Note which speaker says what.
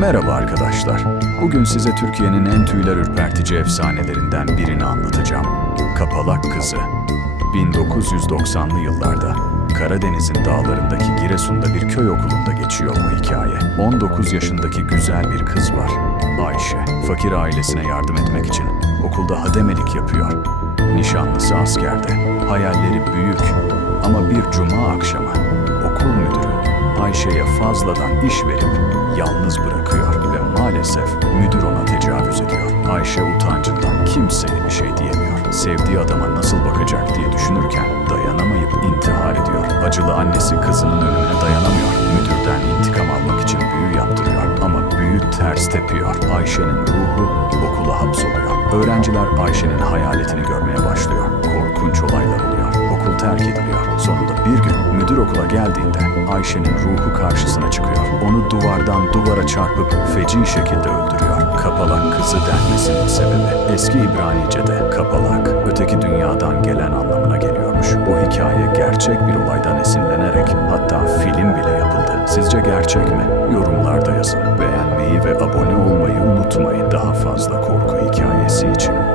Speaker 1: Merhaba arkadaşlar. Bugün size Türkiye'nin en tüyler ürpertici efsanelerinden birini anlatacağım. Kapalak Kızı. 1990'lı yıllarda Karadeniz'in dağlarındaki Giresun'da bir köy okulunda geçiyor bu hikaye. 19 yaşındaki güzel bir kız var. Ayşe, fakir ailesine yardım etmek için okulda hademelik yapıyor. Nişanlısı askerde. Hayalleri büyük ama bir cuma akşamı okul müdürü Ayşe'ye fazladan iş verip yalnız bırakıyor maalesef müdür ona tecavüz ediyor. Ayşe utancından kimseye bir şey diyemiyor. Sevdiği adama nasıl bakacak diye düşünürken dayanamayıp intihar ediyor. Acılı annesi kızının ölümüne dayanamıyor. Müdürden intikam almak için büyü yaptırıyor ama büyü ters tepiyor. Ayşe'nin ruhu okula hapsoluyor. Öğrenciler Ayşe'nin hayaletini görmeye başlıyor. Korkunç olaylar oluyor. Okul terk ediliyor. Sonunda bir okula geldiğinde Ayşe'nin ruhu karşısına çıkıyor. Onu duvardan duvara çarpıp feci şekilde öldürüyor. Kapalak kızı denmesinin sebebi eski İbranice'de kapalak öteki dünyadan gelen anlamına geliyormuş. Bu hikaye gerçek bir olaydan esinlenerek hatta film bile yapıldı. Sizce gerçek mi? Yorumlarda yazın. Beğenmeyi ve abone olmayı unutmayın daha fazla korku hikayesi için.